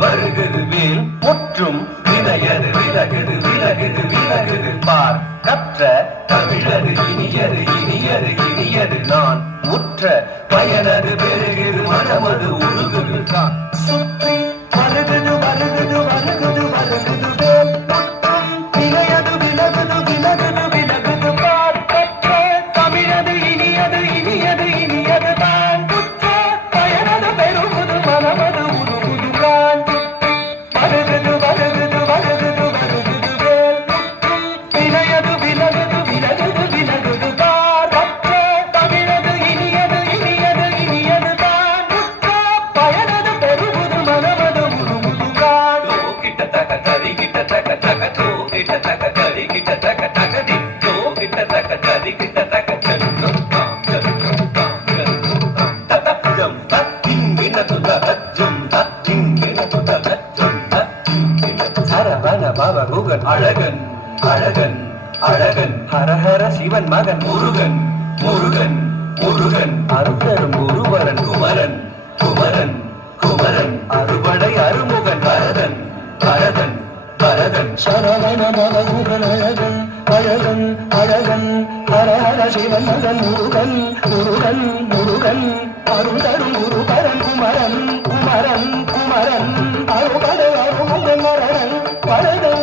வருகுது வேல் முற்றும் வினையது விலகுது விலகுது விலகுது பார் கற்ற தமிழது இனியது இனியது இனியது நான் உற்ற பயனது பெருகுது மனமது உருகுது தான் சுற்றி வருகுது வருகுது வருகுது வருகுது வேல் முற்றும் வினையது விலகுது விலகுது விலகுது பார் கற்ற தமிழது இனியது இனியது இனியது நான் உற்ற பயனது பெருகுது மனமது உருகுது தான் வருகுது வருகுது வருகுது வருகுது வேல் முற்றும் வினையது விலகுது விலகுது விலகுது பார் கற்ற தமிழது இனியது இனியது இனியது தான் உற்ற பயனது பெருகுது மனமது உருகுது தான் கிட்ட தக தரி கிட்ட தக தக தோ கிட்ட தக தரி கிட்ட தக தக தி தோ கிட்ட தக தரி கிட்ட தக சல்லம் தாம் சல்லம் தாம் சல்லம் தாம் ததஜம் தத்தின் வினது ததஜம் தத்தின் வினது ததஜம் தத்தின் வினது சரவண பவ குகன் அழகன் அழகன் அழகன் ஹரஹர சிவன் மகன் முருகன் முருகன் முருகன் அருந்தரும் குருவரன் குமரன் குமரன் குமரன் அறுபடை அருமுகன் பரதன் பரதன் பரதன் சரவண பவகுகன் அழகன் அழகன் அழகன் ஹரஹர சிவன் மகன் முருகன் முருகன் முருகன் அருந்தரும் குருபரன் குமரன் குமரன் குமரன் அறுபடை அருமுகன் பரதன் பரதன்